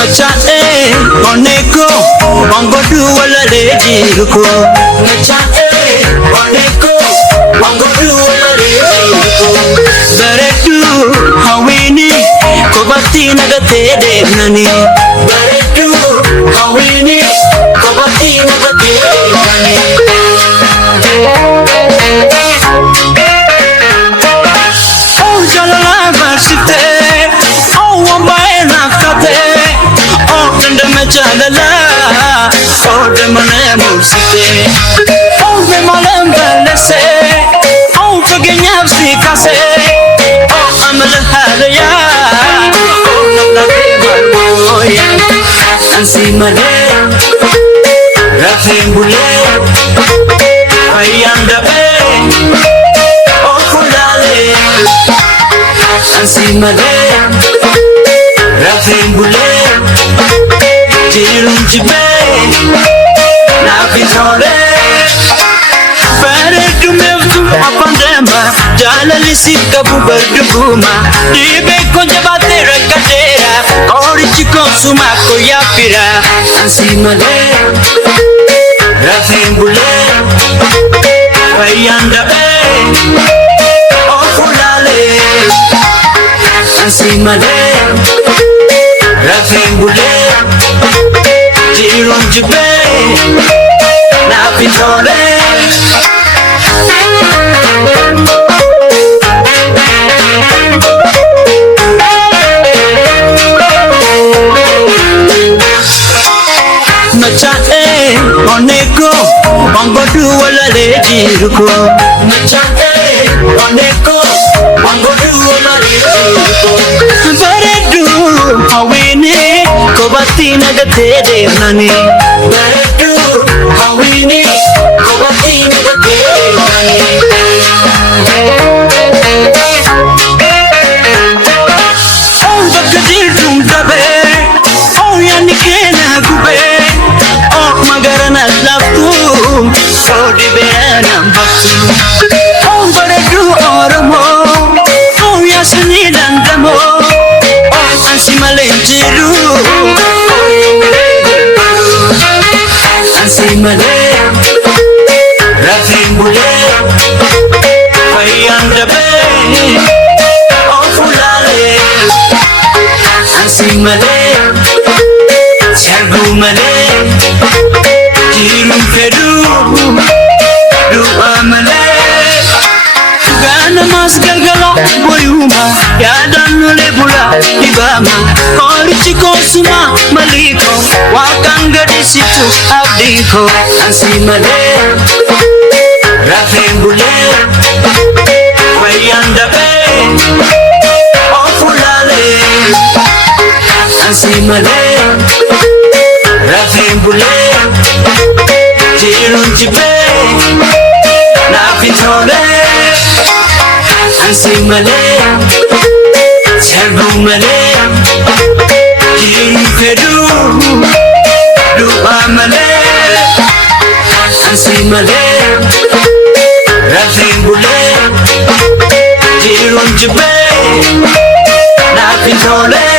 Machae, oneko, bongo du wala lejiruko. Machae, oneko, bongo du wala lejiruko. Baretu, hawini, kobati nagate devnani. Baretu, hawini, kobati nagate devnani. Oh, jalala varsite, oh, wambae nakate. Jalala, oh de mane musite, oh de mane balese, oh fagenya sikase, oh amal halaya, oh nabi balboya, ansi mane, rafin bule, ayanda be, oh fulale, ansi mane, rafin bule. Jirum jibe, na pisore. Pare tu mevtu apandema, jala lisi kabu berduguma. Dibe ko jabate rakatera, kori chiko suma ko yapira. Ansimale, rafin bule, bayanda be, ofulale. Ansimale, rafin bule. Jirum jibe, na pitore. Machae, oneko, bongo du wala lejiruko. Machae, oneko, bongo du wala lejiruko. Baredu, hawini, kobati nagate devnani. Baredu, hawini, kobati nagate devnani. Oh, bakajir tumtabe, oh yanike na gube, oh magarana laftu, oh dibena baktu. Oh baredu oramo, oh yasuni dandamo, oh ansimale jiru. Ansimale, rafin bule, bayanda be, oh fulale. Ansimale, chargumale, jirum fedu, duamale. Gana mas galgala boyuma, yadan lebula ibama. Kori chiko suma maliko, wakanga disitu abdiko. Ansimale, rafin bule, bayanda be, oh fulale. Ansimale, rafin bule, jirum jibe, na pitore. Ansimale, chargumale, jirum fedu, duamale. Ansimale, rafin bule, jirum jibe, na pitore.